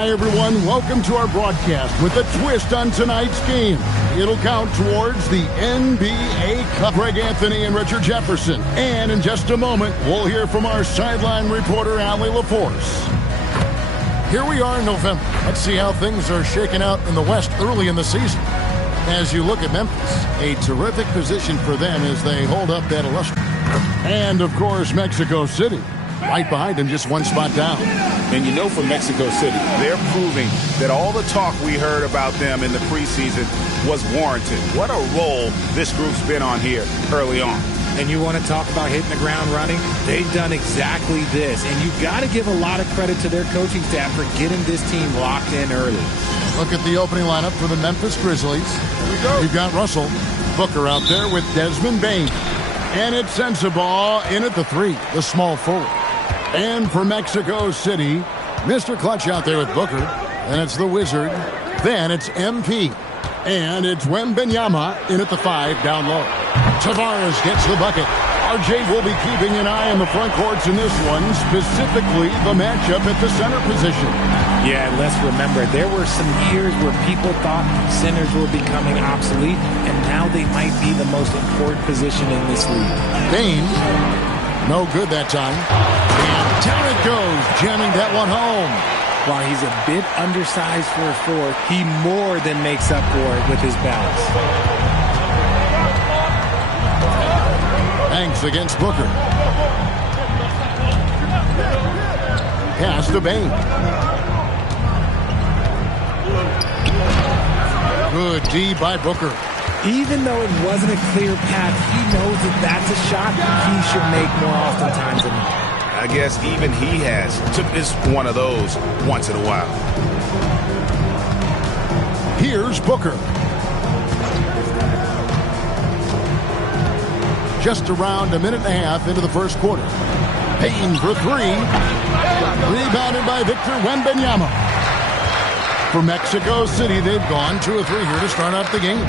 Hi, everyone. Welcome to our broadcast with a twist on tonight's game. It'll count towards the NBA Cup. Greg Anthony and Richard Jefferson. And in just a moment, we'll hear from our sideline reporter, Allie LaForce. Here we are in November. Let's see how things are shaking out in the West early in the season. As you look at Memphis, a terrific position for them as they hold up that illustrious. And, of course, Mexico City. Right behind them, just one spot down. And you know, for Mexico City, they're proving that all the talk we heard about them in the preseason was warranted. What a role this group's been on here early on. And you want to talk about hitting the ground running? They've done exactly this. And you've got to give a lot of credit to their coaching staff for getting this team locked in early. Look at the opening lineup for the Memphis Grizzlies. Here we go. You've got Russell. Booker out there with Desmond Bane. And it sends the ball in at the 3, the small forward. And for Mexico City, Mr. Clutch out there with Booker. And it's the Wizard. Then it's MP. And it's Wembanyama in at the 5 down low. Tavares gets the bucket. RJ will be keeping an eye on the front courts in this one, specifically the matchup at the center position. Yeah, let's remember, there were some years where people thought centers were becoming obsolete, and now they might be the most important position in this league. Bane, no good that time. And down it goes, jamming that one home. While he's a bit undersized for a 4, he more than makes up for it with his balance. Banks against Booker. Pass to Bane. Good D by Booker. Even though it wasn't a clear path, he knows that that's a shot he should make more oftentimes than not. I guess even he took this one of those once in a while. Here's Booker. Just around a minute and a half into the first quarter. Payne for 3. Rebounded by Victor Wembanyama. For Mexico City, they've gone 2 or 3 here to start out the game.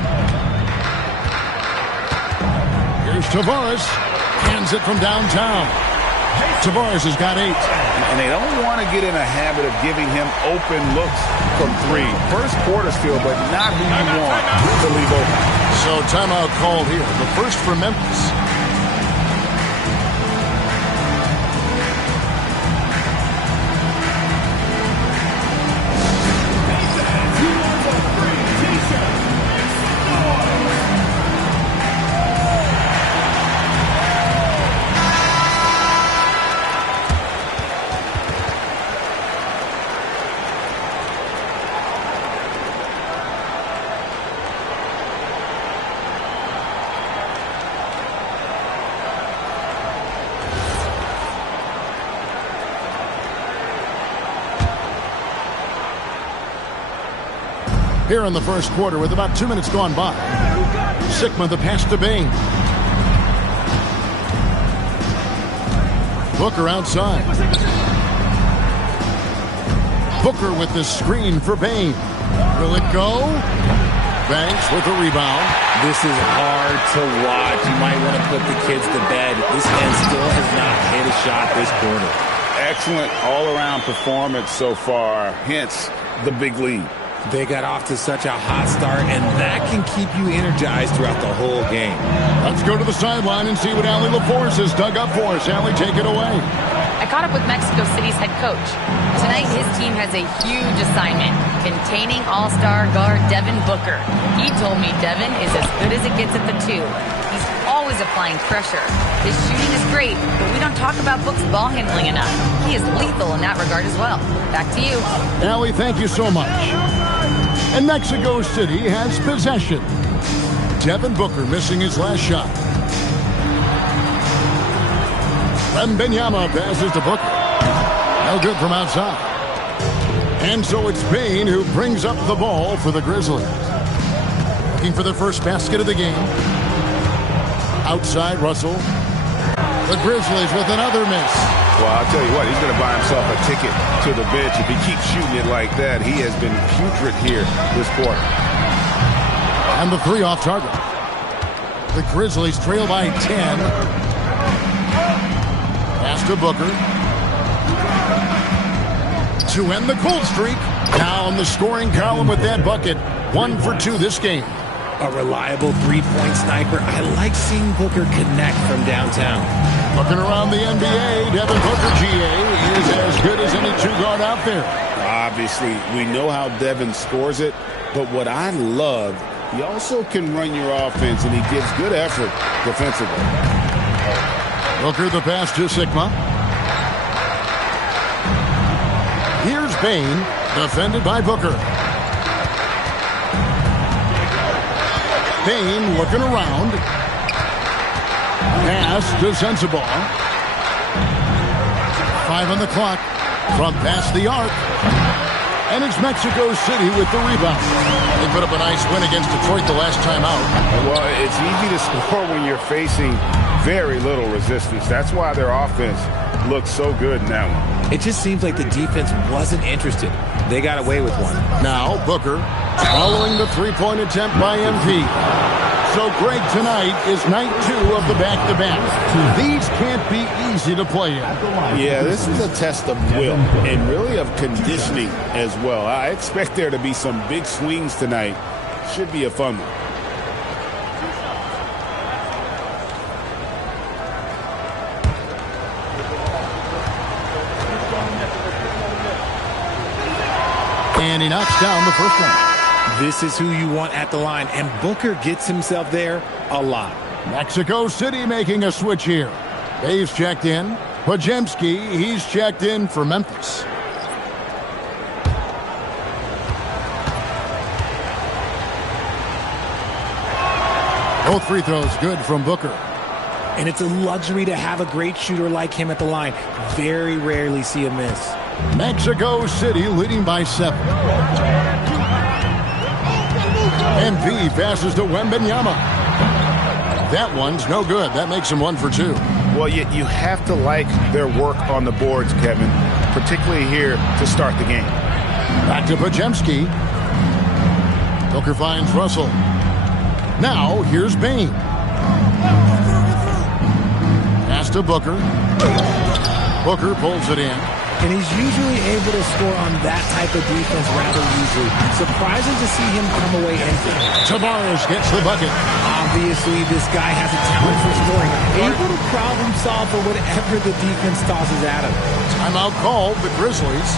Here's Tavares. Hands it from downtown. Tavares has got 8. And they don't want to get in a habit of giving him open looks from 3. First quarter still, but not who you want to leave open. So timeout called here. The first for Memphis. Here in the first quarter with about 2 minutes gone by. Sigma the pass to Bane. Booker outside. Booker with the screen for Bane. Will it go? Banks with the rebound. This is hard to watch. You might want to put the kids to bed. This man still has not hit a shot this quarter. Excellent all-around performance so far, hence the big lead. They got off to such a hot start, and that can keep you energized throughout the whole game. Let's go to the sideline and see what Allie LaForce has dug up for us. Allie, take it away. I caught up with Mexico City's head coach. Tonight, his team has a huge assignment, containing all-star guard Devin Booker. He told me Devin is as good as it gets at the 2. He's always applying pressure. His shooting is great, but we don't talk about Book's ball handling enough. He is lethal in that regard as well. Back to you. Allie, thank you so much. And Mexico City has possession. Devin Booker missing his last shot. Wembanyama passes to Booker. No good from outside. And so it's Bane who brings up the ball for the Grizzlies. Looking for their first basket of the game. Outside Russell. The Grizzlies with another miss. Well, I'll tell you what, he's going to buy himself a ticket to the bench. If he keeps shooting it like that, he has been putrid here this quarter. And the 3 off target. The Grizzlies trail by 10. Pass to Booker. to end the cold streak. Down the scoring column with that bucket. 1 for 2 this game. A reliable three-point sniper. I like seeing Booker connect from downtown. Looking around the NBA, Devin Booker, GA, is as good as any two-guard out there. Obviously, we know how Devin scores it, but what I love, he also can run your offense, and he gives good effort defensively. Booker the pass to Sigma. Here's Bane, defended by Booker. Bane looking around. Pass to Sensabaugh. 5 on the clock from past the arc. And it's Mexico City with the rebound. They put up a nice win against Detroit the last time out. Well, it's easy to score when you're facing very little resistance. That's why their offense looked so good in that one. It just seems like the defense wasn't interested. They got away with one. Now Booker following the three-point attempt by MP. So Greg, tonight is night 2 of the back-to-back. These can't be easy to play in. Yeah, this is a test of will and really of conditioning as well. I expect there to be some big swings tonight. Should be a fun one. And he knocks down the first one. This is who you want at the line, and Booker gets himself there a lot. Mexico City making a switch here. Dave's checked in. Podziemski, he's checked in for Memphis. Both free throws good from Booker. And it's a luxury to have a great shooter like him at the line. Very rarely see a miss. Mexico City leading by 7. MP passes to Wembanyama. That one's no good. That makes him 1 for 2. Well, you have to like their work on the boards, Kevin, particularly here to start the game. Back to Podziemski. Booker finds Russell. Now, here's Bane. Pass to Booker. Booker pulls it in. And he's usually able to score on that type of defense rather easily. Surprising to see him come away empty. Tavares gets the bucket. Obviously, this guy has a talent for scoring. Able to problem solve for whatever the defense tosses at him. Timeout called, the Grizzlies.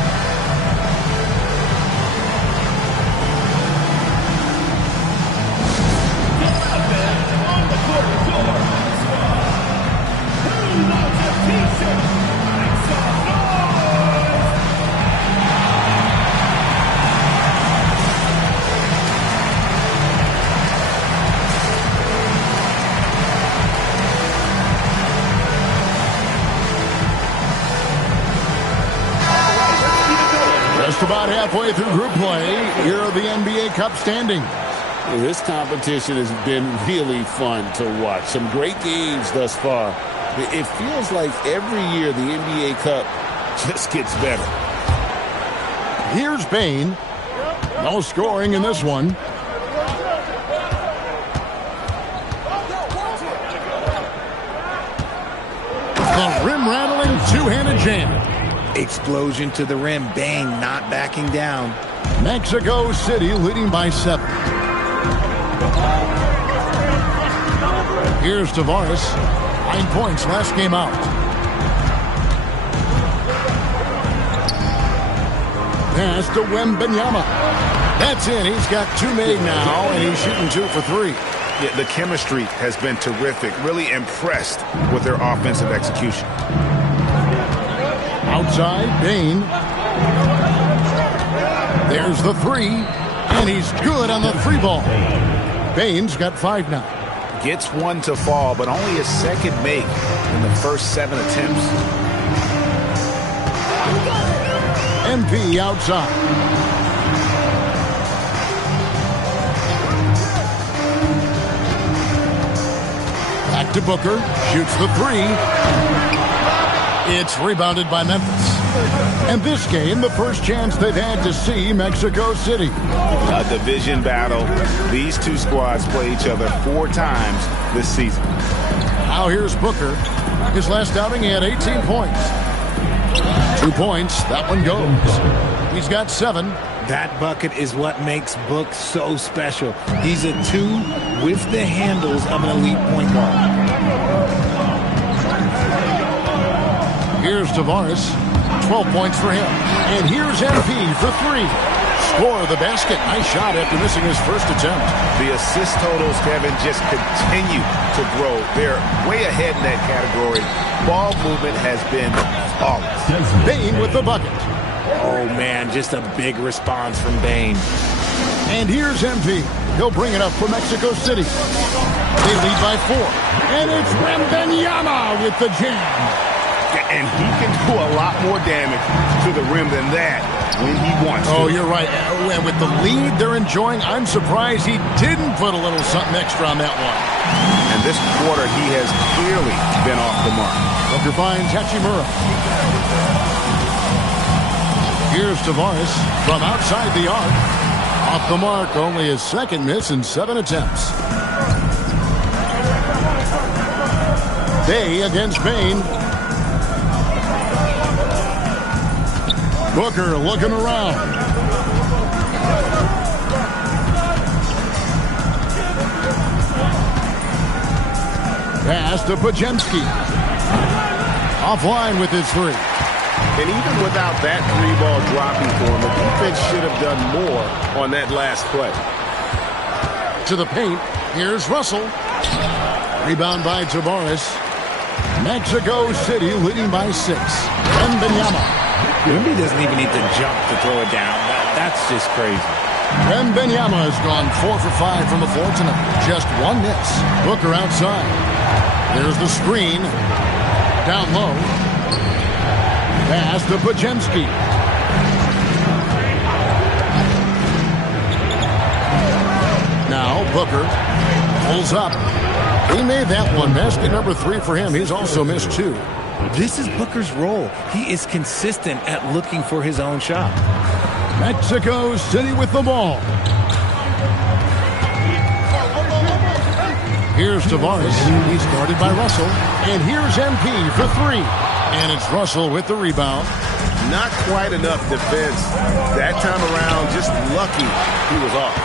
About halfway through group play, here are the NBA Cup standings. This competition has been really fun to watch. Some great games thus far. It feels like every year the NBA Cup just gets better. Here's Bane. No scoring in this one. The rim-rattling two-handed jam. Explosion to the rim. Bang, not backing down. Mexico City leading by 7. Here's Tavares. 9 points last game out. Pass to Wembanyama. That's in. He's got 2 made now, and he's shooting 2 for 3. Yeah, the chemistry has been terrific. Really impressed with their offensive execution. Outside, Bane. There's the 3, and he's good on the 3 ball. Bane's got 5 now. Gets 1 to fall, but only his second make in the first 7 attempts. MP outside. Back to Booker. Shoots the 3. It's rebounded by Memphis. And this game, the first chance they've had to see Mexico City. A division battle. These two squads play each other 4 times this season. Now here's Booker. His last outing, he had 18 points. 2 points. That one goes. He's got 7. That bucket is what makes Book so special. He's a 2 with the handles of an elite point guard. Here's Tavares. 12 points for him. And here's MP for 3. Score the basket. Nice shot after missing his first attempt. The assist totals, Kevin, just continue to grow. They're way ahead in that category. Ball movement has been flawless. Bane with the bucket. Oh, man, just a big response from Bane. And here's MP. He'll bring it up for Mexico City. They lead by 4. And it's Wembanyama with the jam. And he can do a lot more damage to the rim than that when he wants to. Oh, you're right. And with the lead they're enjoying, I'm surprised he didn't put a little something extra on that one. And this quarter, he has clearly been off the mark. Booker finds Hachimura. Here's Tavares from outside the arc. Off the mark, only his second miss in 7 attempts. Day against Bane. Booker looking around. Pass to Podziemski. Offline with his 3. And even without that 3-ball dropping for him, the defense should have done more on that last play. To the paint. Here's Russell. Rebound by Tavares. Mexico City leading by 6. Wembanyama. Wemby doesn't even need to jump to throw it down. That's just crazy. Wembanyama has gone 4 for 5 from the floor tonight. Just 1 miss. Booker outside. There's the screen. Down low. Pass to Podziemski. Now Booker pulls up. He made that one. Basket number 3 for him. He's also missed 2. This is Booker's role. He is consistent at looking for his own shot. Mexico City with the ball. Here's Tavares. He's guarded by Russell. And here's MP for 3. And it's Russell with the rebound. Not quite enough defense that time around. Just lucky he was off.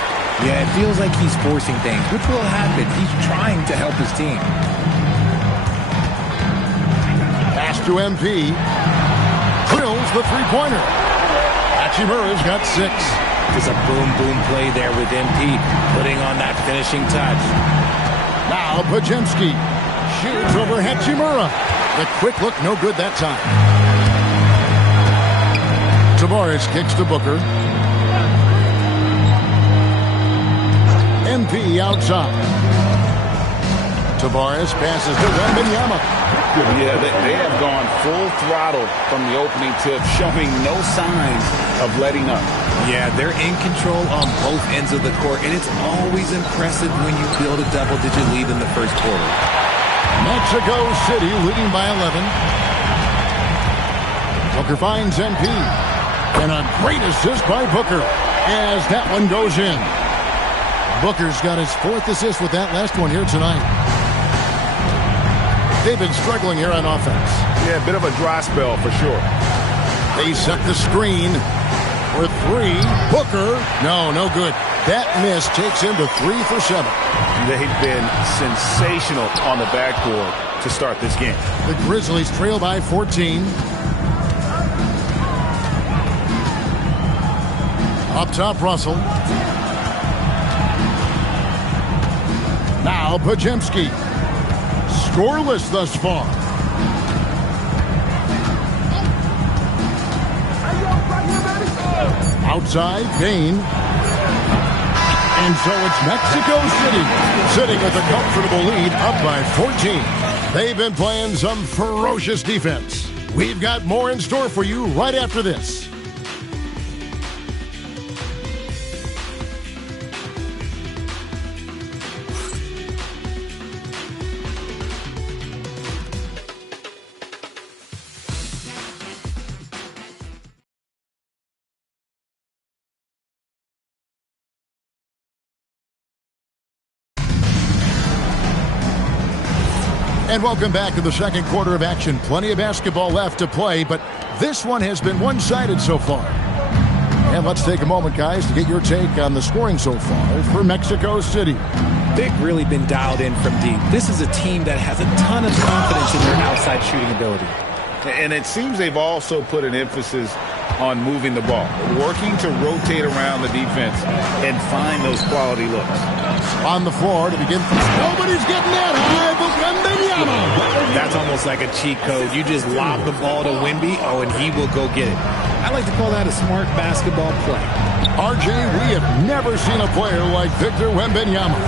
Yeah, it feels like he's forcing things, which will happen. He's trying to help his team. Pass to MP. Drills the 3-pointer. Hachimura's got 6. Just a boom-boom play there with MP, putting on that finishing touch. Now Podziemski shoots over Hachimura. The quick look, no good that time. Tavares kicks to Booker. MP outside. Tavares passes to Wembanyama. Yeah, they have gone full throttle from the opening tip, showing no signs of letting up. Yeah, they're in control on both ends of the court, and it's always impressive when you build a double-digit lead in the first quarter. Mexico City leading by 11. Booker finds MP. And a great assist by Booker as that one goes in. Booker's got his 4th assist with that last one here tonight. They've been struggling here on offense. Yeah, a bit of a dry spell for sure. They set the screen for 3. Booker, no good. That miss takes him to 3 for 7. They've been sensational on the backboard to start this game. The Grizzlies trail by 14. Up top, Russell. Now Podziemski. Scoreless thus far. Outside, Bane. And so it's Mexico City sitting with a comfortable lead up by 14. They've been playing some ferocious defense. We've got more in store for you right after this. And welcome back to the second quarter of action. Plenty of basketball left to play, but this one has been one-sided so far. And let's take a moment, guys, to get your take on the scoring so far for Mexico City. They've really been dialed in from deep. This is a team that has a ton of confidence in their outside shooting ability. And it seems they've also put an emphasis on moving the ball, working to rotate around the defense and find those quality looks. On the floor to begin. Nobody's getting that high, but Wembanyama. That's almost like a cheat code. You just lob the ball to Wemby, and he will go get it. I like to call that a smart basketball play. RJ, we have never seen a player like Victor Wembanyama.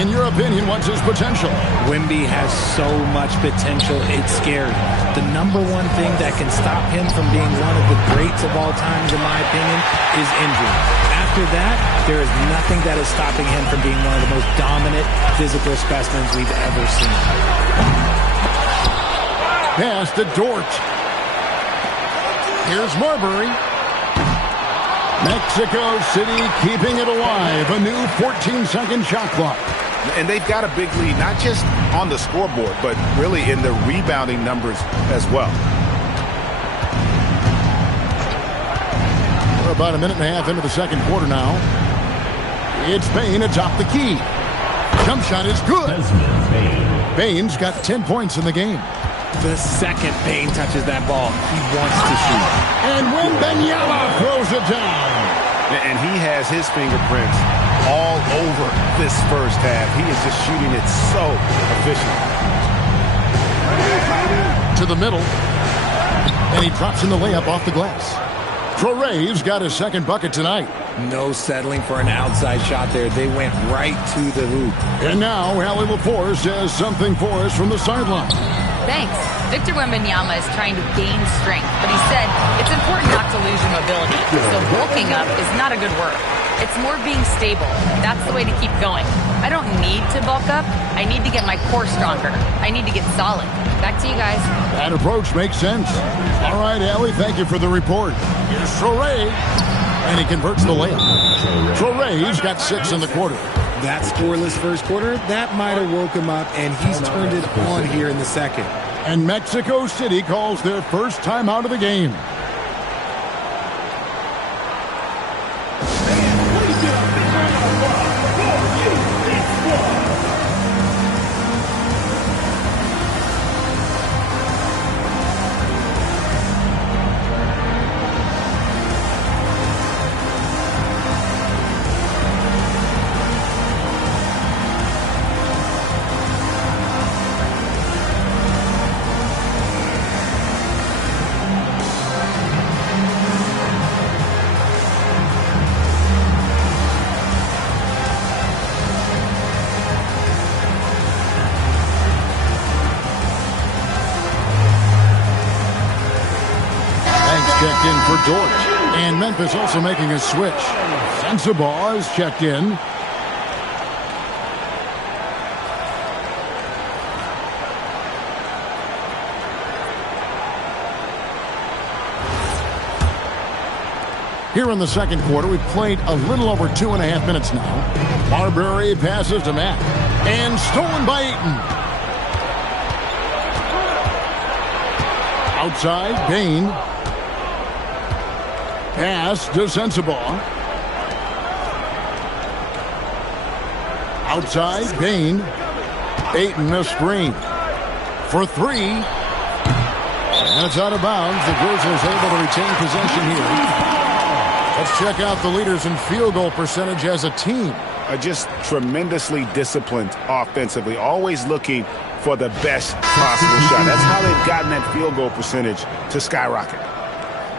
In your opinion, what's his potential? Wemby has so much potential, it's scary. The number one thing that can stop him from being one of the greats of all times, in my opinion, is injury. After that, there is nothing that is stopping him from being one of the most dominant physical specimens we've ever seen. Pass to Dort. Here's Marbury. Mexico City keeping it alive. A new 14-second shot clock. And they've got a big lead, not just on the scoreboard, but really in the rebounding numbers as well. We're about a minute and a half into the second quarter now. It's Bane atop the key. Jump shot is good. Bane's got 10 points in the game. The second Bane touches that ball, he wants to shoot. And Wembanyama throws it down. And he has his fingerprints all over this first half. He is just shooting it so efficiently. To the middle. And he drops in the layup off the glass. Traore's got his second bucket tonight. No settling for an outside shot there. They went right to the hoop. And now Allie LaForce has something for us from the sideline. Thanks. Victor Wembanyama is trying to gain strength, but he said it's important not to lose your mobility. So bulking up is not a good word. It's more being stable. That's the way to keep going. I don't need to bulk up. I need to get my core stronger. I need to get solid. Back to you guys. That approach makes sense. All right, Allie, thank you for the report. Here's Traore, and he converts the layup. Traore's got 6 in the quarter. That scoreless first quarter, that might have woke him up, and he's turned it on here in the second. And Mexico City calls their first time out of the game. Checked in for Dort. And Memphis also making a switch. Sensabaugh is checked in. Here in the second quarter, we've played a little over 2.5 minutes now. Marbury passes to Matt. And stolen by Ayton. Outside, Bane. Pass to Sensabaugh. Outside, Bane. Ayton a screen. For 3. And it's out of bounds. The Grizzlies able to retain possession here. Let's check out the leaders in field goal percentage as a team. Just tremendously disciplined offensively, always looking for the best possible shot. That's how they've gotten that field goal percentage to skyrocket.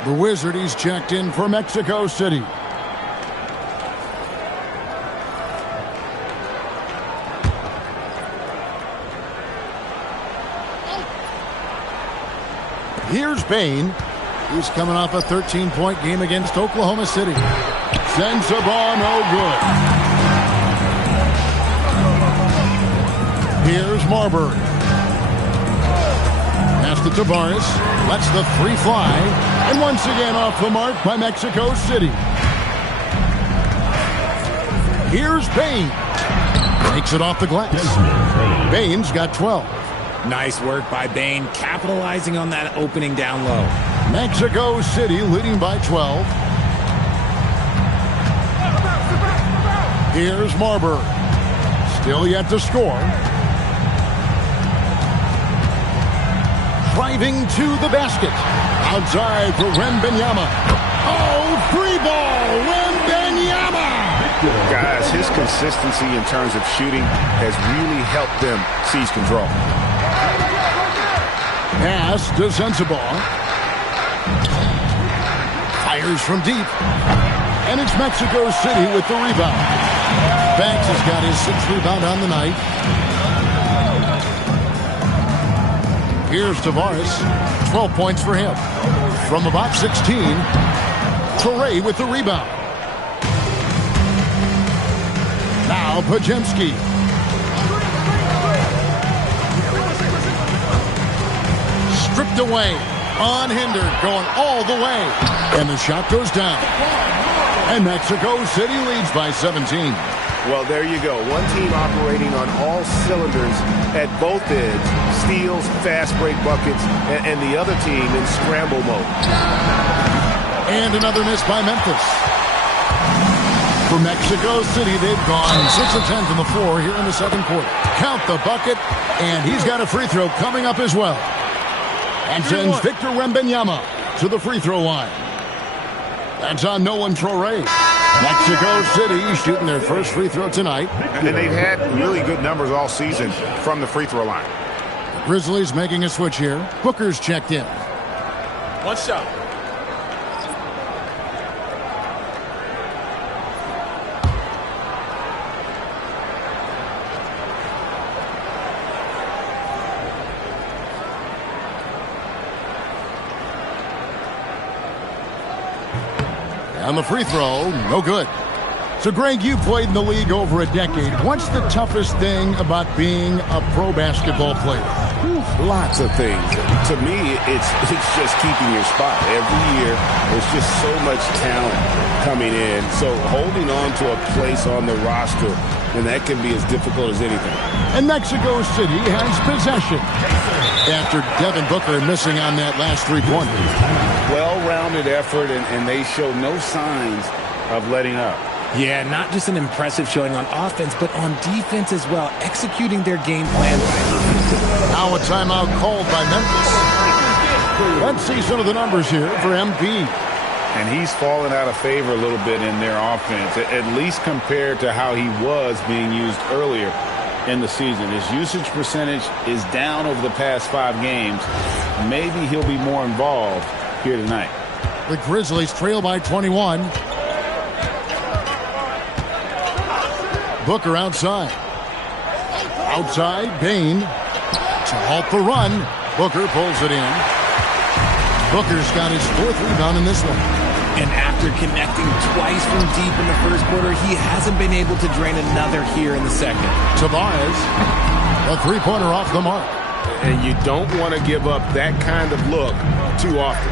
The Wizard, he's checked in for Mexico City. Here's Bane. He's coming off a 13-point game against Oklahoma City. Sensabaugh, no good. Here's Marbury. Pass to Tavares. Lets the 3 fly. And once again off the mark by Mexico City. Here's Bane. Takes it off the glass. Bane's got 12. Nice work by Bane, capitalizing on that opening down low. Mexico City leading by 12. Here's Marbury. Still yet to score. Driving to the basket. Outside for Wembanyama. Oh, free ball, Wembanyama! Guys, his consistency in terms of shooting has really helped them seize control. Pass to Sensabaugh. Fires from deep. And it's Mexico City with the rebound. Banks has got his 6th rebound on the night. Here's Tavares. 12 points for him. From about 16, Toure with the rebound. Now Podziemski. Stripped away. Unhindered. Going all the way. And the shot goes down. And Mexico City leads by 17. Well, there you go. One team operating on all cylinders at both ends. Steals, fast break buckets, and the other team in scramble mode. And another miss by Memphis. For Mexico City, they've gone 6 of 10 from the floor here in the second quarter. Count the bucket, and he's got a free throw coming up as well. And sends Victor Wembanyama to the free throw line. That's on Nolan Toure. Mexico City shooting their first free throw tonight. And they've had really good numbers all season from the free throw line. Grizzlies making a switch here. Booker's checked in. One shot. On the free throw, no good. So, Greg, you played in the league over a decade. What's the toughest thing about being a pro basketball player? Lots of things. To me, it's just keeping your spot. Every year, there's just so much talent coming in. So holding on to a place on the roster, and that can be as difficult as anything. And Mexico City has possession after Devin Booker missing on that last three-pointer. Well-rounded effort, and they show no signs of letting up. Yeah, not just an impressive showing on offense, but on defense as well, executing their game plan. Now a timeout called by Memphis. Let's see some of the numbers here for MP. And he's fallen out of favor a little bit in their offense, at least compared to how he was being used earlier in the season. His usage percentage is down over the past 5 games. Maybe he'll be more involved here tonight. The Grizzlies trail by 21. Booker outside. Outside, Bane to halt the run. Booker pulls it in. Booker's got his 4th rebound in this one. And after connecting twice from deep in the first quarter, he hasn't been able to drain another here in the second. Tavares, a 3-pointer off the mark. And you don't want to give up that kind of look too often.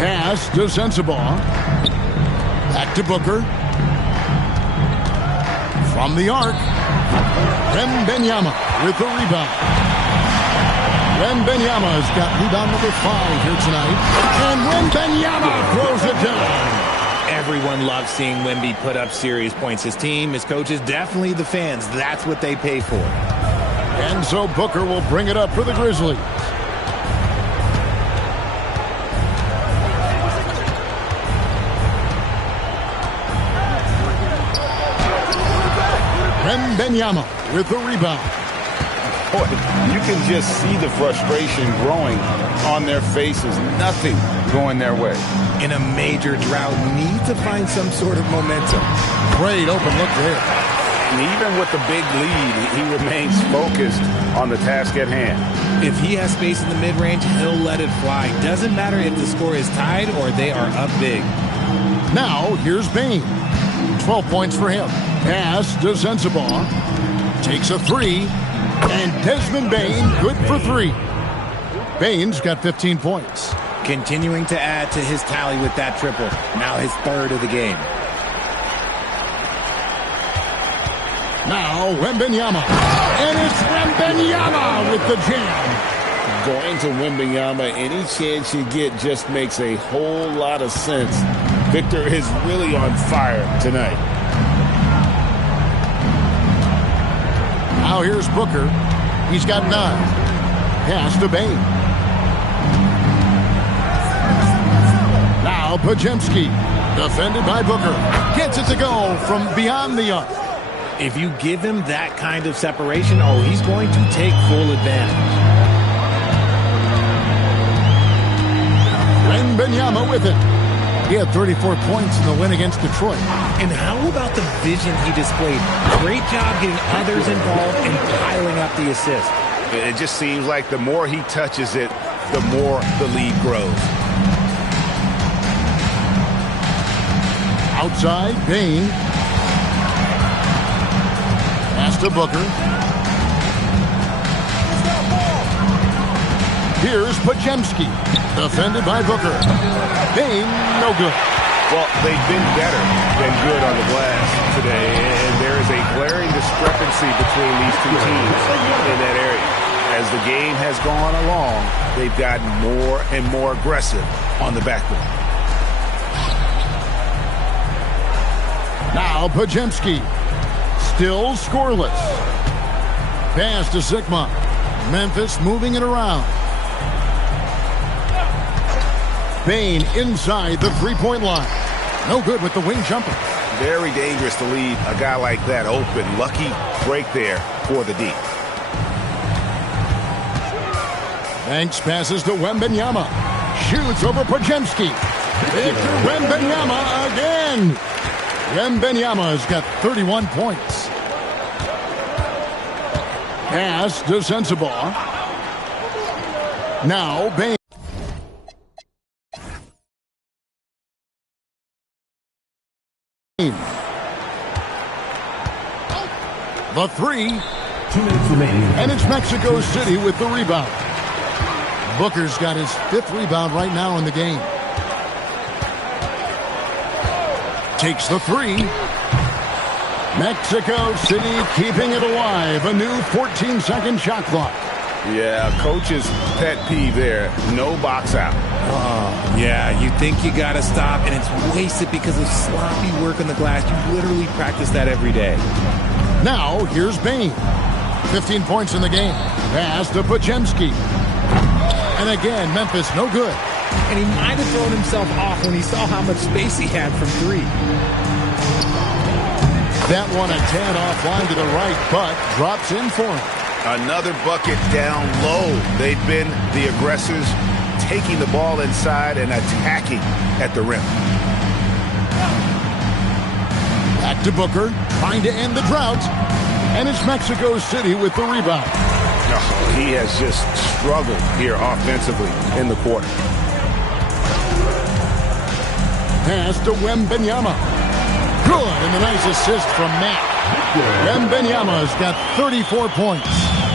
Pass to Sensabaugh. Back to Booker. From the arc, Wembanyama with the rebound. Wembanyama's got rebound number 5 here tonight. And Wembanyama throws it down. Everyone loves seeing Wemby put up serious points. His team, his coaches, definitely the fans. That's what they pay for. And so Booker will bring it up for the Grizzlies. Wembanyama with the rebound. Boy, you can just see the frustration growing on their faces. Nothing going their way. In a major drought, need to find some sort of momentum. Great open look there. And even with the big lead, he remains focused on the task at hand. If he has space in the mid-range, he'll let it fly. Doesn't matter if the score is tied or they are up big. Now, here's Bane. 12 points for him. Pass to Sensabaugh. Takes a 3. And Desmond Bane, good for 3. Bane's got 15 points. Continuing to add to his tally with that triple. Now his 3rd of the game. Now Wembanyama. And it's Wembanyama with the jam. Going to Wembanyama, any chance you get just makes a whole lot of sense. Victor is really on fire tonight. Now here's Booker. He's got 9. Pass to Bane. Now Podziemski. Defended by Booker. Gets it to go from beyond the arc. If you give him that kind of separation, he's going to take full advantage. Wembanyama with it. He had 34 points in the win against Detroit. And how about the vision he displayed? Great job getting others involved and piling up the assist. It just seems like the more he touches it, the more the lead grows. Outside, Bane. Pass to Booker. Here's Podziemski. Defended by Booker. Bane, no good. Well, they've been better than good on the glass today, and there is a glaring discrepancy between these two teams in that area. As the game has gone along, they've gotten more and more aggressive on the backboard. Now Podziemski. Still scoreless. Pass to Sigma. Memphis moving it around. Bane inside the three-point line. No good with the wing jumper. Very dangerous to leave a guy like that open. Lucky break there for the D. Banks passes to Wembanyama. Shoots over Podziemski. Victor Wembanyama again. Wembanyama's got 31 points. Pass to Sensabaugh. Now Bane. The 3. 2 minutes remaining. And it's Mexico City with the rebound. Booker's got his 5th rebound right now in the game. Takes the 3. Mexico City keeping it alive. A new 14-second shot clock. Yeah, coach's pet peeve there. No box out. Yeah, you think you got to stop, and it's wasted because of sloppy work on the glass. You literally practice that every day. Now, here's Bane. 15 points in the game. Pass to Podziemski. And again, Memphis no good. And he might have thrown himself off when he saw how much space he had from 3. That one a tad offline to the right, but drops in for him. Another bucket down low. They've been the aggressors, taking the ball inside and attacking at the rim. Back to Booker, trying to end the drought. And it's Mexico City with the rebound. Oh, he has just struggled here offensively in the quarter. Pass to Wembanyama. Good, and the nice assist from Matt. Wembanyama's got 34 points.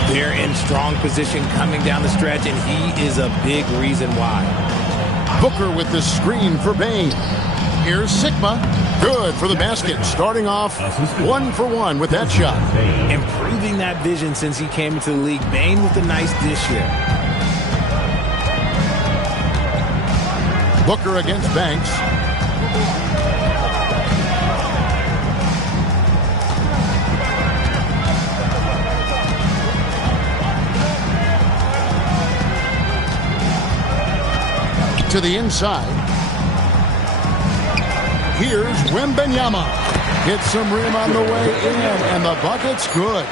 They're in strong position coming down the stretch, and he is a big reason why. Booker with the screen for Bane. Here's Sigma. Good for the basket. Starting off 1 for 1 with that shot. Improving that vision since he came into the league. Bane with a nice dish here. Booker against Banks. To the inside. Here's Wembanyama. Hits some rim on the way in, and the bucket's good.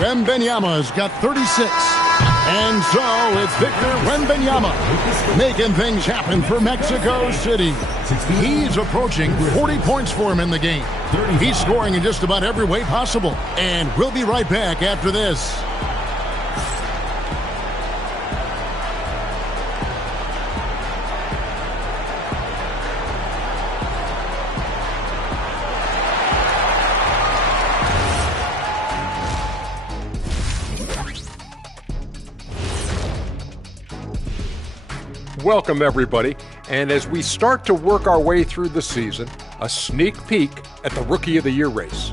Wembanyama's got 36. And so it's Victor Wembanyama making things happen for Mexico City. He's approaching 40 points for him in the game. He's scoring in just about every way possible. And we'll be right back after this. Welcome, everybody. And as we start to work our way through the season, a sneak peek at the Rookie of the Year race.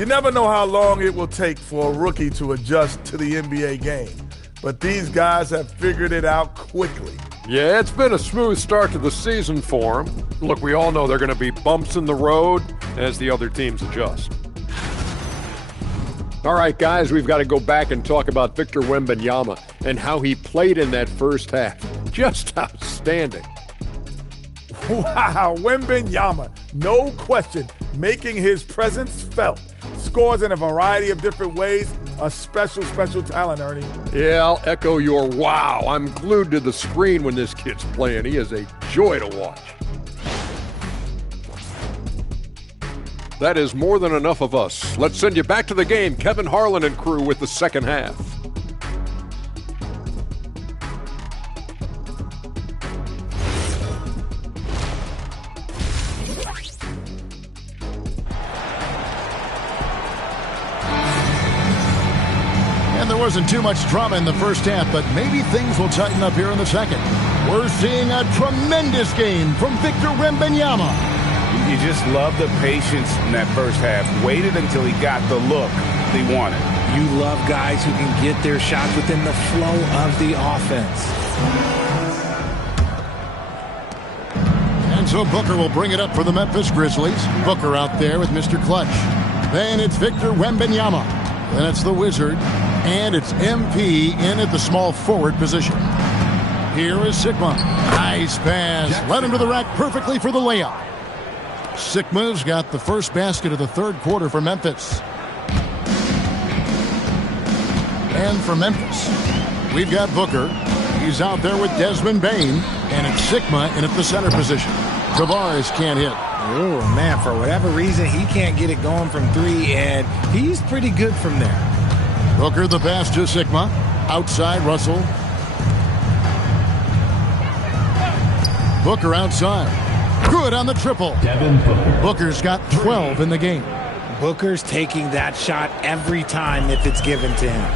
You never know how long it will take for a rookie to adjust to the NBA game, but these guys have figured it out quickly. Yeah, it's been a smooth start to the season for them. Look, we all know there are going to be bumps in the road as the other teams adjust. All right, guys, we've got to go back and talk about Victor Wembanyama and how he played in that first half. Just outstanding. Wow, Wembanyama, no question, making his presence felt. Scores in a variety of different ways. A special, special talent, Ernie. Yeah, I'll echo your wow. I'm glued to the screen when this kid's playing. He is a joy to watch. That is more than enough of us. Let's send you back to the game. Kevin Harlan and crew with the second half. There wasn't too much drama in the first half, but maybe things will tighten up here in the second. We're seeing a tremendous game from Victor Wembanyama. You just love the patience in that first half. Waited until he got the look he wanted. You love guys who can get their shots within the flow of the offense. And so Booker will bring it up for the Memphis Grizzlies. Booker out there with Mr. Clutch. Then it's Victor Wembanyama. Then it's the Wizard. And it's MP in at the small forward position. Here is Sigma. Nice pass. Led him to the rack perfectly for the layup. Sigma's got the first basket of the third quarter for Memphis. And for Memphis, we've got Booker. He's out there with Desmond Bane. And it's Sigma in at the center position. Tavares can't hit. Oh, man, for whatever reason, he can't get it going from three, and he's pretty good from there. Booker the pass to Sigma. Outside Russell. Booker outside. Good on the triple. Booker's got 12 in the game. Booker's taking that shot every time if it's given to him.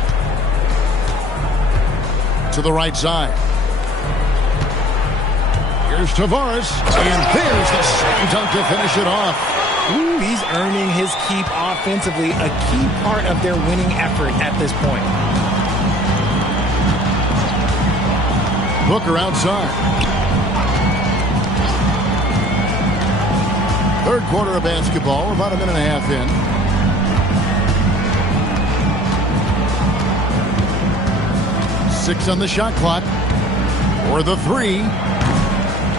To the right side. Here's Tavares. And there's the slam dunk to finish it off. Ooh, he's earning his keep offensively, a key part of their winning effort at this point. Booker outside. Third quarter of basketball, about a minute and a half in. 6 on the shot clock. For the three.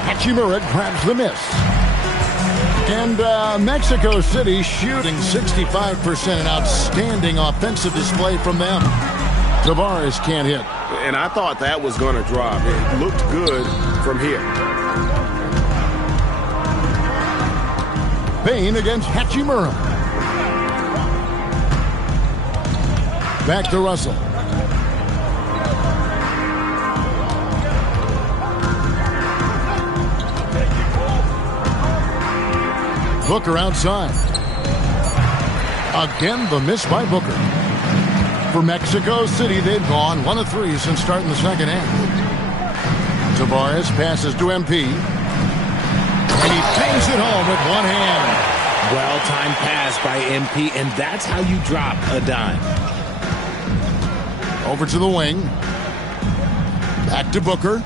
Hachimura grabs the miss. And Mexico City shooting 65%, an outstanding offensive display from them. Tavares can't hit. And I thought that was going to drop. It looked good from here. Bane against Hachimura. Back to Russell. Booker outside. Again, the miss by Booker. For Mexico City, they've gone 1 of 3 since starting the second half. Tavares passes to MP. And he bangs it home with one hand. Well-timed pass by MP, and that's how you drop a dime. Over to the wing. Back to Booker.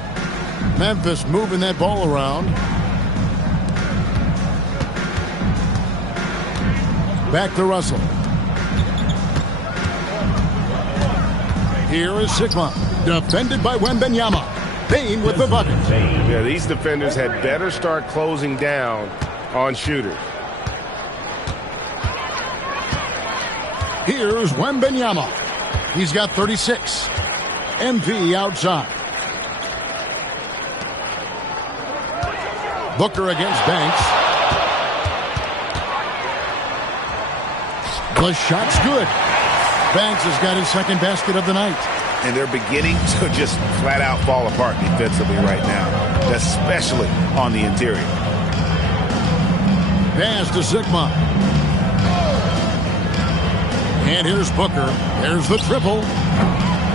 Memphis moving that ball around. Back to Russell. Here is Sigma. Defended by Wembanyama. Bane with the bucket. Yeah, these defenders had better start closing down on shooters. Here's Wembanyama. He's got 36. MP outside. Booker against Banks. The shot's good. Banks has got his second basket of the night. And they're beginning to just flat out fall apart defensively right now, especially on the interior. Pass to Sigma. And here's Booker. There's the triple.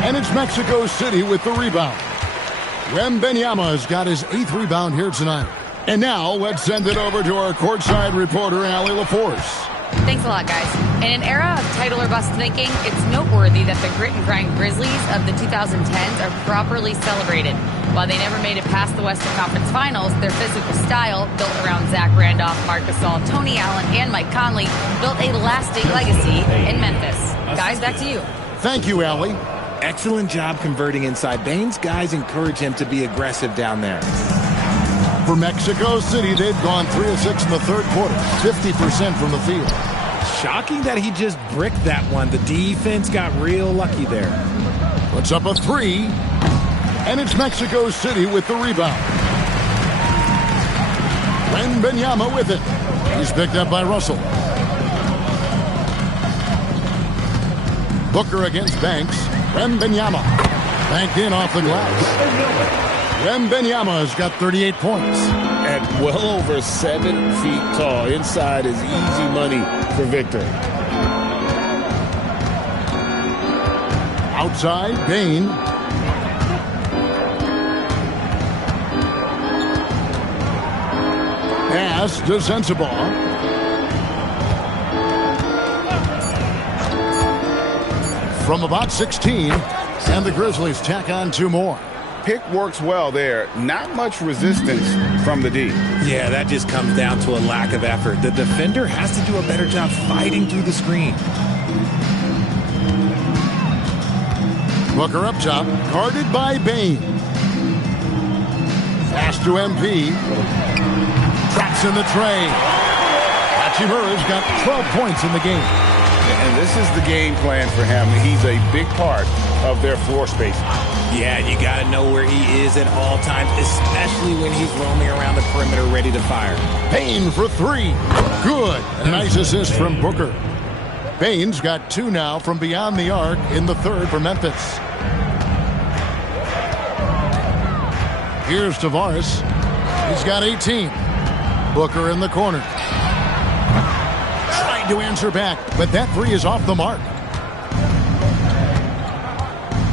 And it's Mexico City with the rebound. Wembanyama has got his 8th rebound here tonight. And now let's send it over to our courtside reporter, Allie LaForce. Thanks Thanks a lot, guys. In an era of title or bust thinking, it's noteworthy that the grit and grind Grizzlies of the 2010s are properly celebrated. While they never made it past the Western Conference Finals, their physical style, built around Zach Randolph, Marc Gasol, Tony Allen, and Mike Conley, built a lasting legacy in Memphis. Guys, back to you. Thank you, Allie. Excellent job converting inside. Bane's guys encourage him to be aggressive down there. For Mexico City, they've gone 3 of 6 in the third quarter, 50% from the field. Shocking that he just bricked that one. The defense got real lucky there. Puts up a 3, and it's Mexico City with the rebound. Wembanyama with it. He's picked up by Russell. Booker against Banks. Wembanyama banked in off the glass. Wembanyama has got 38 points. At well over 7 feet tall. Inside is easy money for Victor. Outside, Bane. Pass to Sensabaugh. From about 16, and the Grizzlies tack on 2 more. Pick works well there. Not much resistance from the D. Yeah, that just comes down to a lack of effort. The defender has to do a better job fighting through the screen. Booker up top, guarded by Bane. Pass to MP. Traps in the tray. Hachimura's got 12 points in the game. And this is the game plan for him. He's a big part of their floor space. Yeah, you got to know where he is at all times, especially when he's roaming around the perimeter ready to fire. Bane for 3. Good. A nice assist from Booker. Bane's got 2 now from beyond the arc in the third for Memphis. Here's Tavares. He's got 18. Booker in the corner. Trying to answer back, but that 3 is off the mark.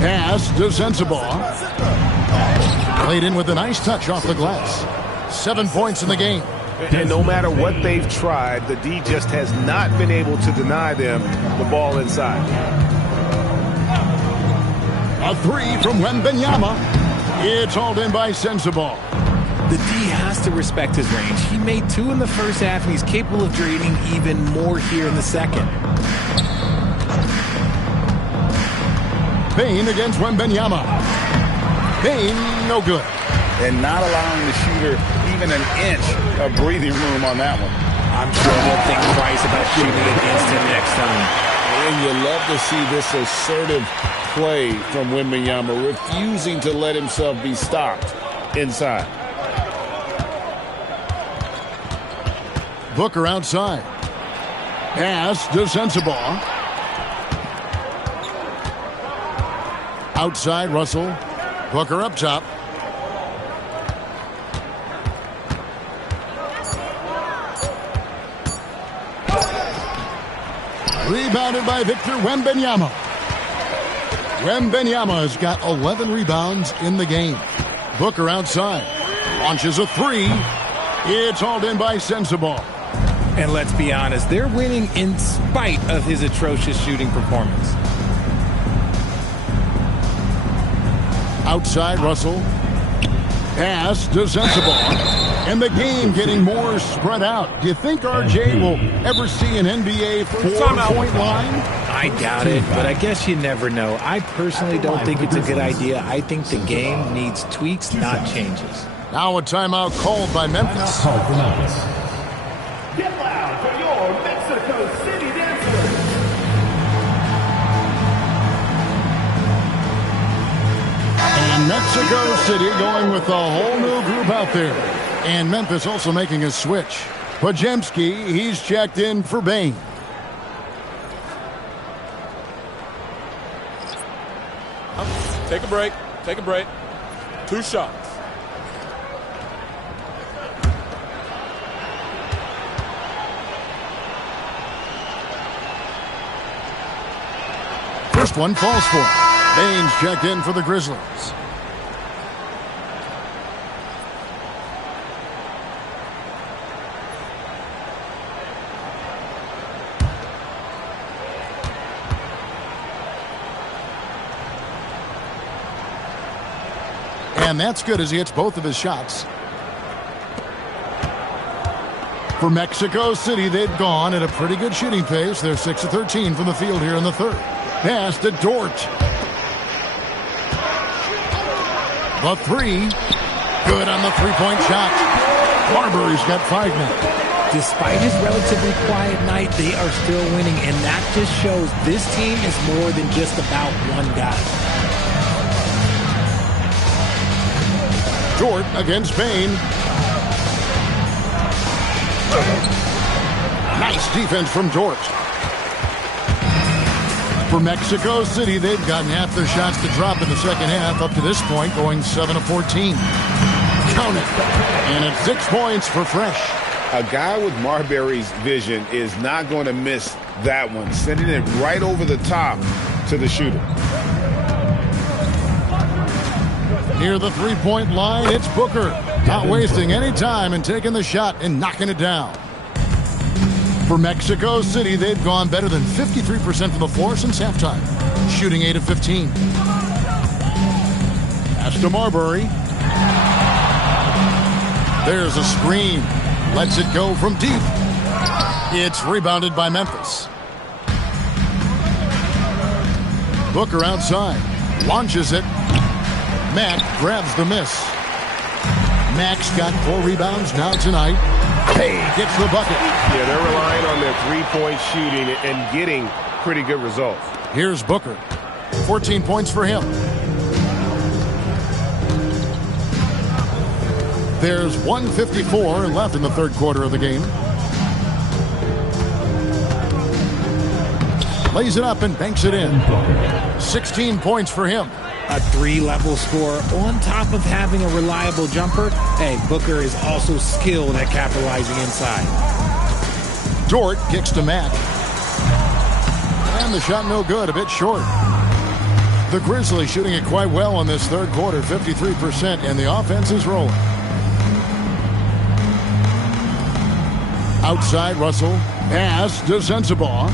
Pass to Sensabaugh. Played in with a nice touch off the glass. 7 points in the game. And no matter what they've tried, the D just has not been able to deny them the ball inside. A 3 from Wembanyama. It's hauled in by Sensabaugh. The D has to respect his range. He made 2 in the first half, and he's capable of draining even more here in the second. Bane against Wembanyama. Bane, no good. And not allowing the shooter even an inch of breathing room on that one. I'm sure they'll think twice about shooting against him next time. And you love to see this assertive play from Wembanyama, refusing to let himself be stopped inside. Booker outside. Pass to Sensabaugh. Outside, Russell. Booker up top. Rebounded by Victor Wembanyama. Wembanyama has got 11 rebounds in the game. Booker outside. Launches a 3. It's hauled in by Sensabaugh. And let's be honest, they're winning in spite of his atrocious shooting performance. Outside, Russell. Pass to Sensabaugh. And the game getting more spread out. Do you think RJ will ever see an NBA 4-point line? I doubt it, but I guess you never know. I personally don't think it's a good idea. I think the game needs tweaks, not changes. Now a timeout called by Memphis. Get loud for your Mexico City dancers. And Mexico City going with a whole new group out there. And Memphis also making a switch. Podziemski, he's checked in for Bane. Take a break. Take a break. 2 shots. First one falls for him. Bane's checked in for the Grizzlies. And that's good as he hits both of his shots. For Mexico City, they've gone at a pretty good shooting pace. They're 6 of 13 from the field here in the third. Pass to Dort. The three. Good on the three-point shot. Marbury's got 5 now. Despite his relatively quiet night, they are still winning, and that just shows this team is more than just about one guy. Dort against Bain. Nice defense from Dort. For Mexico City, they've gotten half their shots to drop in the second half, up to this point, going 7 of 14. Count it. And it's 6 points for Fresh. A guy with Marbury's vision is not going to miss that one, sending it right over the top to the shooter. Near the three-point line, it's Booker. Not wasting any time and taking the shot and knocking it down. For Mexico City, they've gone better than 53% from the floor since halftime, shooting 8 of 15. Pass to Marbury. There's a screen. Lets it go from deep. It's rebounded by Memphis. Booker outside. Launches it. Mack grabs the miss. Mack's got 4 rebounds now tonight. Hey, gets the bucket. Yeah, they're relying on their three-point shooting and getting pretty good results. Here's Booker. 14 points for him. There's 1:54 left in the third quarter of the game. Lays it up and banks it in. 16 points for him. A 3-level scorer on top of having a reliable jumper. Hey, Booker is also skilled at capitalizing inside. Dort kicks to Mack. And the shot no good, a bit short. The Grizzlies shooting it quite well in this third quarter, 53%, and the offense is rolling. Outside, Russell. Pass to Sensabaugh.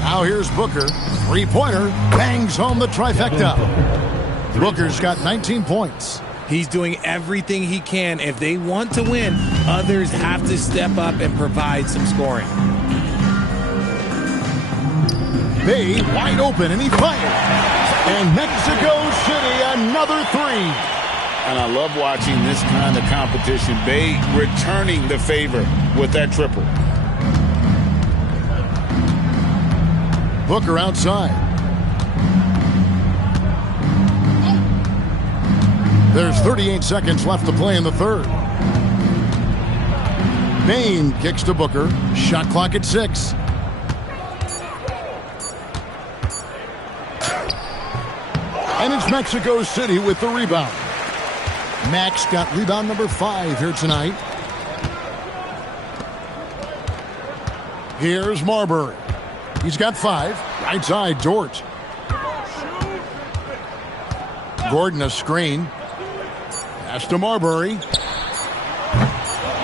Now here's Booker. Three-pointer. Bangs home the trifecta. Booker's got 19 points. He's doing everything he can. If they want to win, others have to step up and provide some scoring. Bay wide open, and he fires. And Mexico City, another 3. And I love watching this kind of competition. Bay returning the favor with that triple. Booker outside. There's 38 seconds left to play in the third. Bain kicks to Booker. Shot clock at 6. And it's Mexico City with the rebound. Mack's got rebound number 5 here tonight. Here's Marbury. He's got 5. Right side, Dort. Gordon a screen. Pass to Marbury.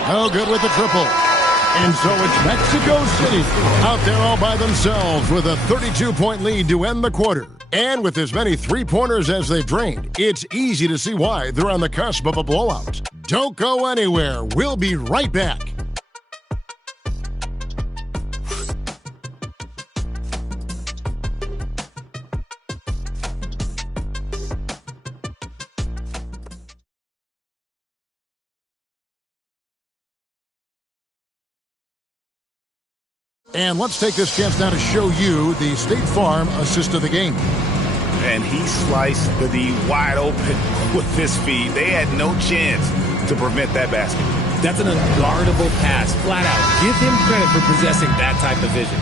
No good with the triple. And so it's Mexico City out there all by themselves with a 32-point lead to end the quarter. And with as many three-pointers as they've drained, it's easy to see why they're on the cusp of a blowout. Don't go anywhere. We'll be right back. And let's take this chance now to show you the State Farm assist of the game. And he sliced the D wide open with his feet. They had no chance to prevent that basket. That's an unguardable pass, flat out. Give him credit for possessing that type of vision.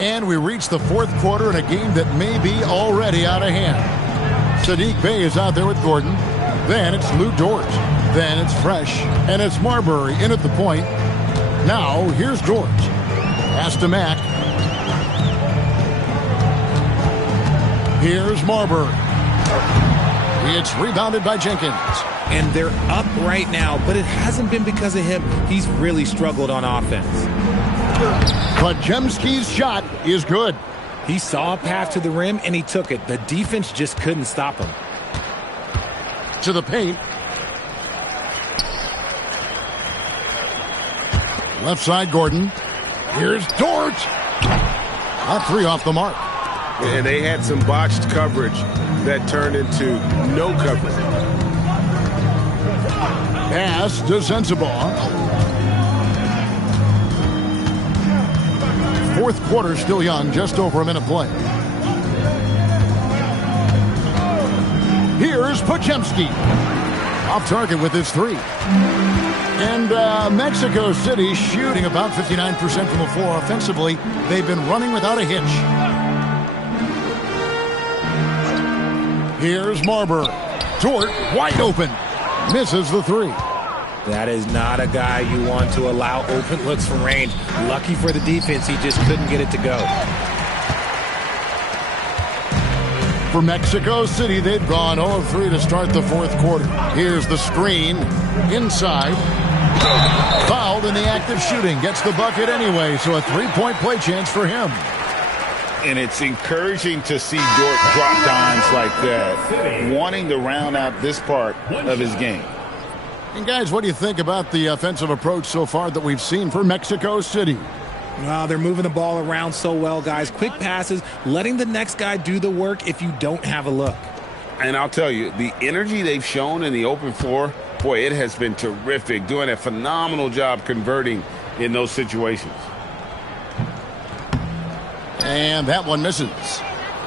And we reach the fourth quarter in a game that may be already out of hand. Saddiq Bey is out there with Gordon. Then it's Lou Dort. Then it's Fresh. And it's Marbury in at the point. Now, here's Dort. Pass to Mack. Here's Marbury. It's rebounded by Jenkins. And they're up right now, but it hasn't been because of him. He's really struggled on offense. Podziemski's shot is good. He saw a path to the rim, and he took it. The defense just couldn't stop him. to the paint. Left side, Gordon. Here's Dort. Not 3 off the mark. And they had some botched coverage that turned into no coverage. Pass to Sensabaugh. Fourth quarter still young, just over a minute play. Here's Podziemski. Off target with his 3. And Mexico City shooting about 59% from the floor offensively. They've been running without a hitch. Here's Marbury. Dort wide open. Misses the 3. That is not a guy you want to allow open looks from range. Lucky for the defense, he just couldn't get it to go. For Mexico City, they've gone 0 of 3 to start the fourth quarter. Here's the screen. Inside. Fouled in the act of shooting. Gets the bucket anyway, so a 3-point play chance for him. And it's encouraging to see Dort drop dimes like that, wanting to round out this part of his game. And guys, what do you think about the offensive approach so far that we've seen for Mexico City? Well, they're moving the ball around so well, guys. Quick passes, letting the next guy do the work if you don't have a look. And I'll tell you, the energy they've shown in the open floor, boy, it has been terrific. Doing a phenomenal job converting in those situations. And that one misses.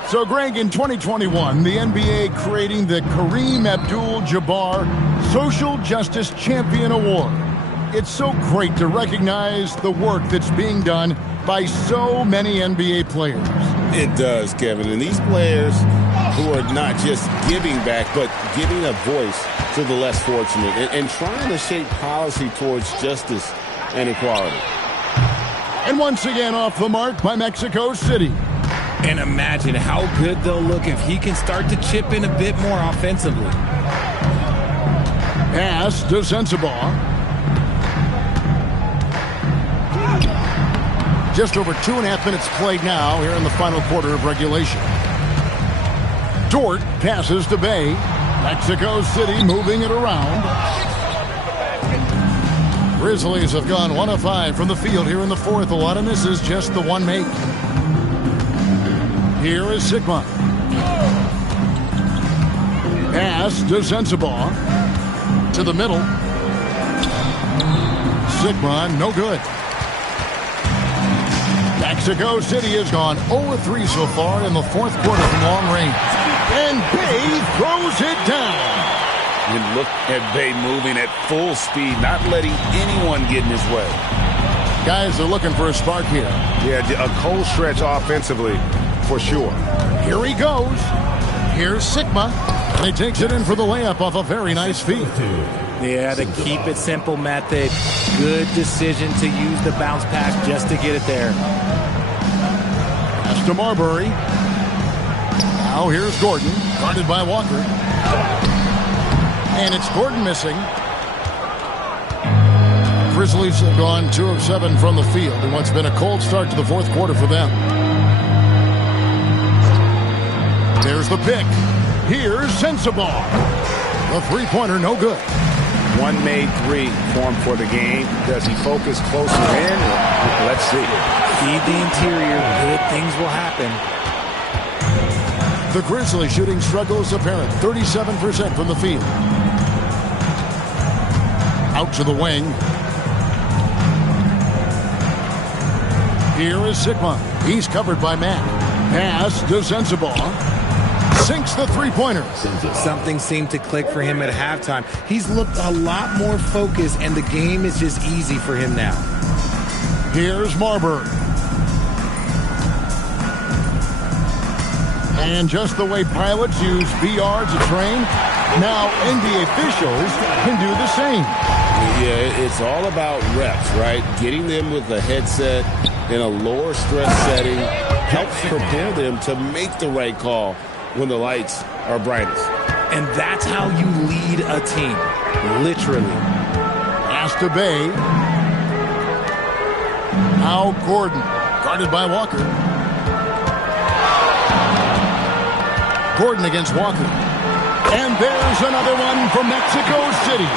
So, Greg, in 2021, the NBA creating the Kareem Abdul-Jabbar Social Justice Champion Award. It's so great to recognize the work that's being done by so many NBA players. It does, Kevin. And these players who are not just giving back, but giving a voice to the less fortunate and trying to shape policy towards justice and equality. And once again off the mark by Mexico City. And imagine how good they'll look if he can start to chip in a bit more offensively. Pass to Sensabaugh. Just over 2.5 minutes played now here in the final quarter of regulation. Dort passes to Bay. Mexico City moving it around. Grizzlies have gone 1 of 5 from the field here in the fourth. A lot of misses, just the one make. Here is Sigma. Pass to Sensabaugh. To the middle. Sigma, no good. Mexico City has gone 0 of 3 so far in the fourth quarter from long range. And Bay throws it down. You look at Bay moving at full speed, not letting anyone get in his way. Guys are looking for a spark here. Yeah, a cold stretch offensively for sure. Here he goes. Here's Sigma. And he takes it in for the layup off a very nice feed. Yeah, the keep it simple method. Good decision to use the bounce pass just to get it there. Pass to Marbury. Now here's Gordon, guarded by Walker. And it's Gordon missing. Grizzlies have gone 2 of 7 from the field in what's been a cold start to the fourth quarter for them. There's the pick. Here's Sensabaugh. The three-pointer, no good. One made 3 formed for the game. Does he focus closer in? Let's see. Feed the interior. Good things will happen. The Grizzlies shooting struggles apparent. 37% from the field. Out to the wing. Here is Sigma. He's covered by Matt. Pass to Sensabaugh. Sinks the three-pointer. Something seemed to click for him at halftime. He's looked a lot more focused, and the game is just easy for him now. Here's Marbury. And just the way pilots use VR to train, now NBA officials can do the same. Yeah, it's all about reps, right? Getting them with a headset in a lower stress setting helps prepare them to make the right call when the lights are brightest. And that's how you lead a team, literally. Pass to Bay. Now Gordon, guarded by Walker. Gordon against Walker. And there's another one from Mexico City.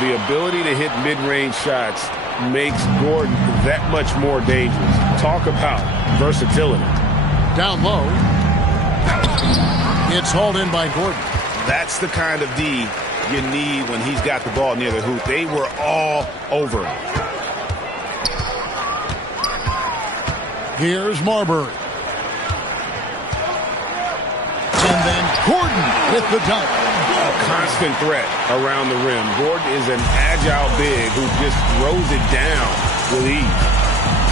The ability to hit mid-range shots makes Gordon that much more dangerous. Talk about versatility. Down low. It's hauled in by Gordon. That's the kind of D you need when he's got the ball near the hoop. They were all over him. Here's Marbury. And then Gordon with the dunk. A constant threat around the rim. Gordon is an agile big who just throws it down with ease.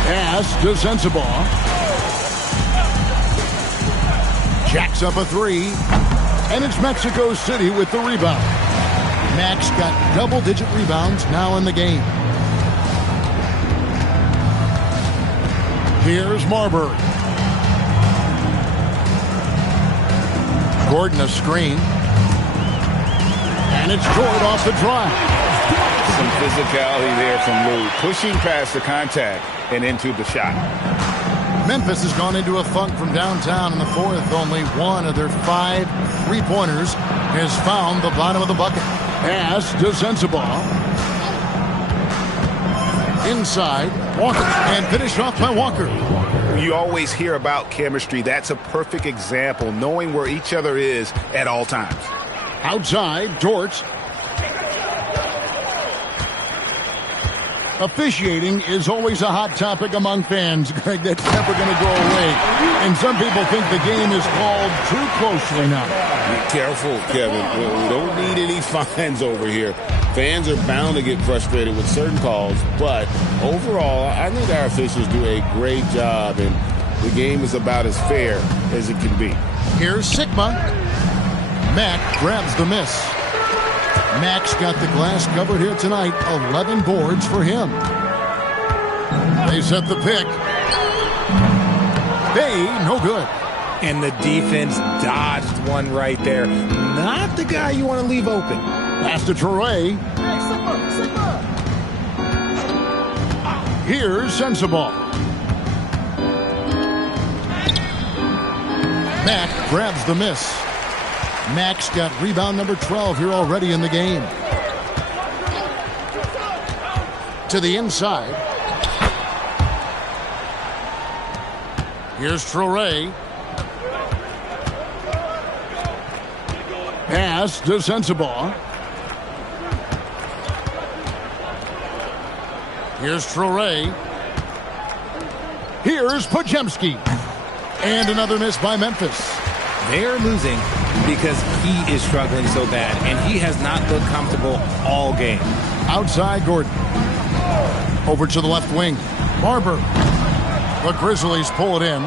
Pass to Sensabaugh. Jacks up a three. And it's Mexico City with the rebound. Max got double-digit rebounds now in the game. Here's Marbury. Gordon a screen. And it's Jordan off the drive. Some physicality there from Lou. Pushing past the contact and into the shot. Memphis has gone into a funk from downtown in the fourth. Only one of their 5 3-pointers has found the bottom of the bucket. Pass to Sensabaugh. Inside, Walker, and finished off by Walker. You always hear about chemistry. That's a perfect example, knowing where each other is at all times. Outside, Dort. Officiating is always a hot topic among fans, Greg. That's never going to go away. And some people think the game is called too closely now. Be careful, Kevin. We don't need any fines over here. Fans are bound to get frustrated with certain calls, but overall, I think our officials do a great job, and the game is about as fair as it can be. Here's Sigma. Mac grabs the miss. Max got the glass covered here tonight. 11 boards for him. They set the pick. They, no good. And the defense dodged one right there. Not the guy you want to leave open. Pass to Traore. Here's Sensabaugh. Mac grabs the miss. Max got rebound number 12 here already in the game. To the inside. Here's Traore. Pass to Sensabaugh. Here's Traore. Here's Podziemski. And another miss by Memphis. They're losing because he is struggling so bad, and he has not looked comfortable all game. Outside Gordon. Over to the left wing. Barber. The Grizzlies pull it in.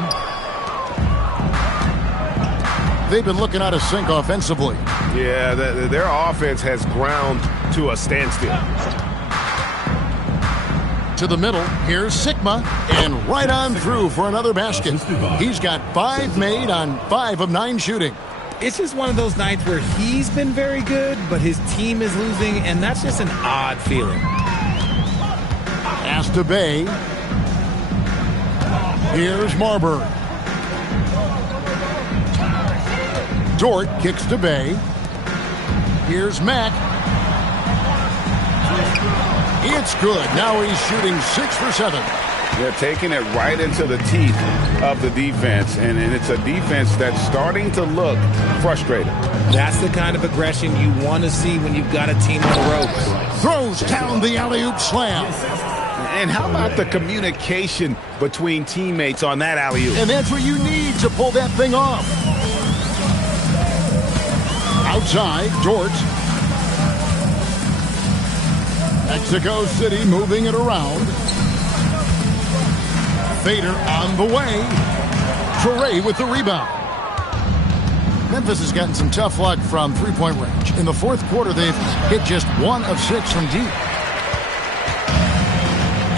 They've been looking out of sync offensively. Yeah, their offense has ground to a standstill. To the middle, here's Sigma, and right on through for another basket. He's got 5 made on 5 of 9 shooting. It's just one of those nights where he's been very good, but his team is losing, and that's just an odd feeling. Pass to Bay. Here's Marbury. Dort kicks to Bay. Here's Mack. It's good. Now he's shooting 6 for 7. They're taking it right into the teeth of the defense, and it's a defense that's starting to look frustrated. That's the kind of aggression you want to see when you've got a team on the ropes. Throws down the alley-oop slam. And how about the communication between teammates on that alley-oop? And that's what you need to pull that thing off. Outside, Dort. Mexico City moving it around. Fader on the way. Traore with the rebound. Memphis has gotten some tough luck from three-point range. In the fourth quarter, they've hit just 1 of 6 from deep.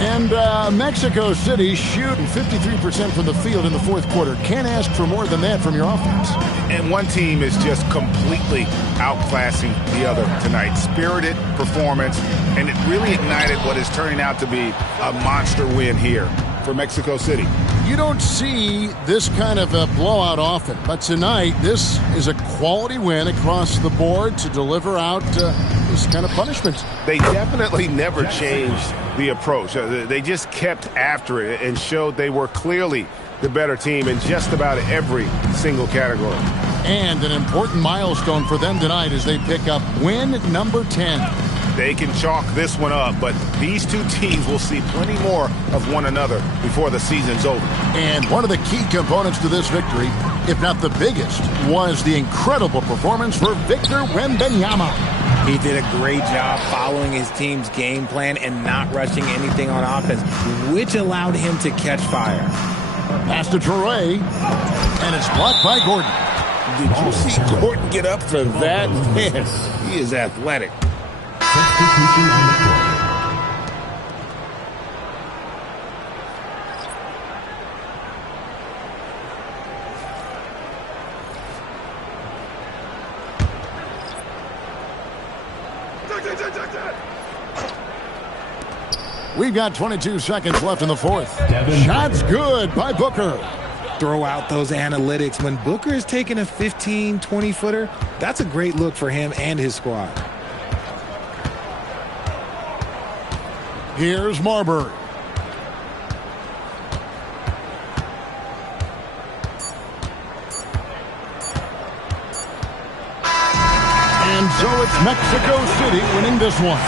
And Mexico City shooting 53% from the field in the fourth quarter. Can't ask for more than that from your offense. And one team is just completely outclassing the other tonight. Spirited performance, and it really ignited what is turning out to be a monster win here for Mexico City. You don't see this kind of a blowout often, but tonight this is a quality win across the board to deliver out this kind of punishment. They definitely never changed the approach. They just kept after it and showed they were clearly the better team in just about every single category. And an important milestone for them tonight as they pick up win number 10. They can chalk this one up, but these two teams will see plenty more of one another before the season's over. And one of the key components to this victory, if not the biggest, was the incredible performance for Victor Wembanyama. He did a great job following his team's game plan and not rushing anything on offense, which allowed him to catch fire. Pass to Traore, and it's blocked by Gordon. Did you see Gordon get up for that? Man, he is athletic. Substitution on the court. We've got 22 seconds left in the fourth. Shot's good by Booker. Throw out those analytics. When Booker is taking a 15, 20-footer, that's a great look for him and his squad. Here's Marbury. And so it's Mexico City winning this one.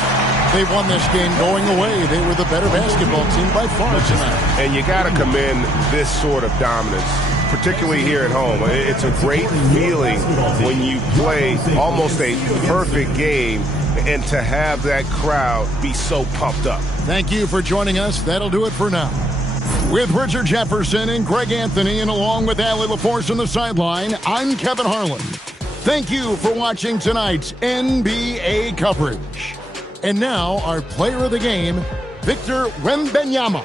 They won this game going away. They were the better basketball team by far tonight. And you got to commend this sort of dominance, particularly here at home. It's a great feeling when you play almost a perfect game and to have that crowd be so pumped up. Thank you for joining us. That'll do it for now. With Richard Jefferson and Greg Anthony, and along with Allie LaForce on the sideline, I'm Kevin Harlan. Thank you for watching tonight's NBA coverage. And now, our player of the game, Victor Wembanyama.